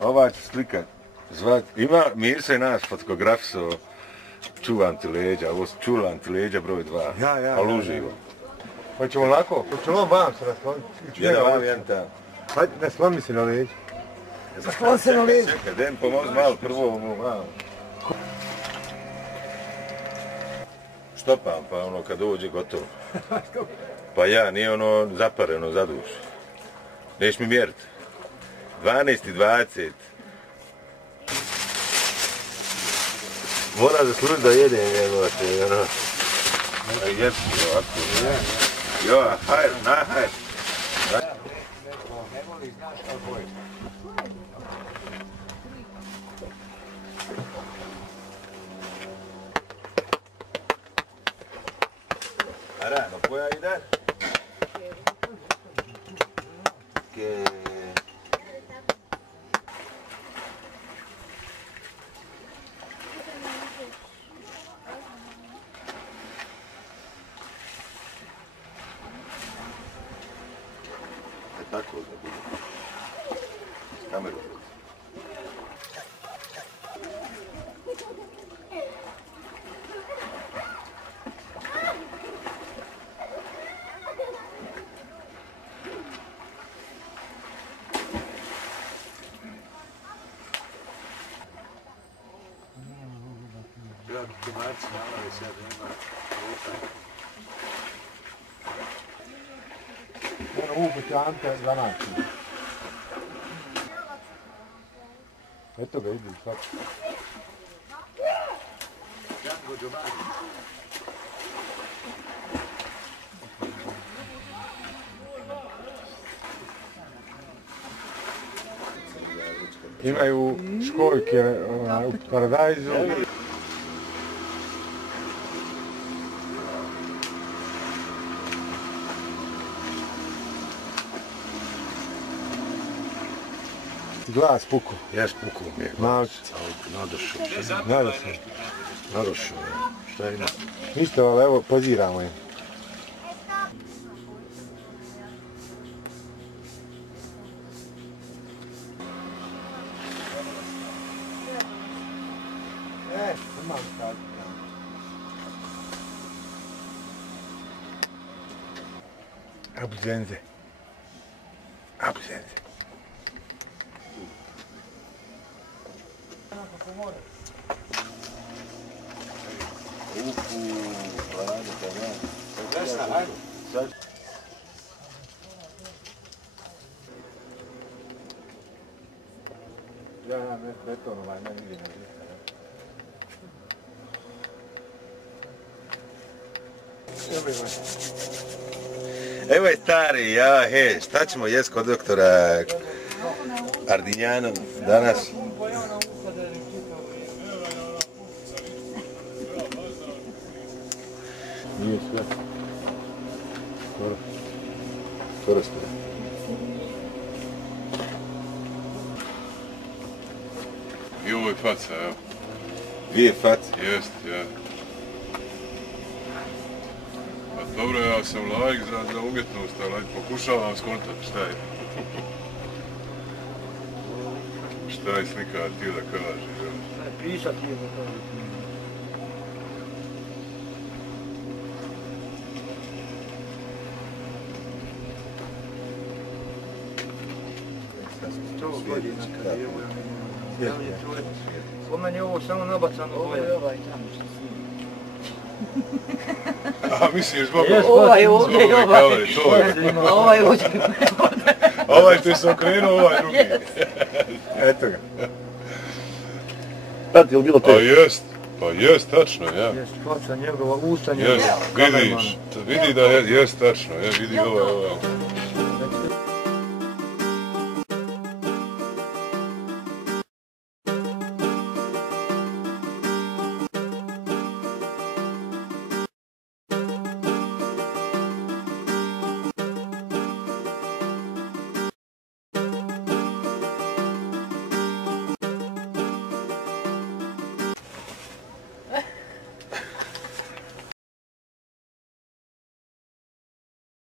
Ova će slikat. Ima Mirsa i nas fotografisao. Čuvam ti leđa, ovo čuvam ti leđa broj 2. Ali uživo. Hoćemo lako? Hoćemo vam se nasloniti. Jedan vam, jedan tam. Hajde, nasloni se na leđa. Nasloni se na leđa. Čekaj, den pomozi malo prvo ovo malo. Štopam, pa ono kad dođe gotovo. Pa ja, nije ono zapareno za dušu. Neš mi mjeriti. 12 i 20. Mora zaslužiti da jedem, jebote, ono. Jesi, ovako. Jo, hajde, hajde. Ne voli, znaš kako je. Rano, koja ide? Tako da bude. S kamerom. Ubiti Ante za način. Eto ga, idi sad. Imaju školjke u paradajzu. Glas puku. Jes puku mi je. Nadošao. Nadošao. Šta ima? Ništa, ali evo, poziramo im. Imam staviti. Abu Zenze. Abu Zenze. Ja, beton ovaj, ne vidim na Evo je stari, ja, he, šta ćemo jest kod doktora Ardinjana danas? Nije sve. Skoro ste. I ovo je faca, evo. Dvije face? Jest, ja. Pa dobro, ja sam laik za umjetnost, ali pokušavam skontati šta je. Šta je slika ti da kaže, jel? Pisat je da kaže. Po meni je ovo samo nabacano boja. Ovo je ovaj tamo što snima. A misliš zbog Ovaj ovdje i ovaj. Ovaj ovdje. Ovaj što se okrenuo, ovaj drugi. Eto ga. Prati, je li bilo teško? Pa jest, tačno, ja. Jest, faca njegova, usta njegova. Jest, vidi da jest tačno, vidi ovaj.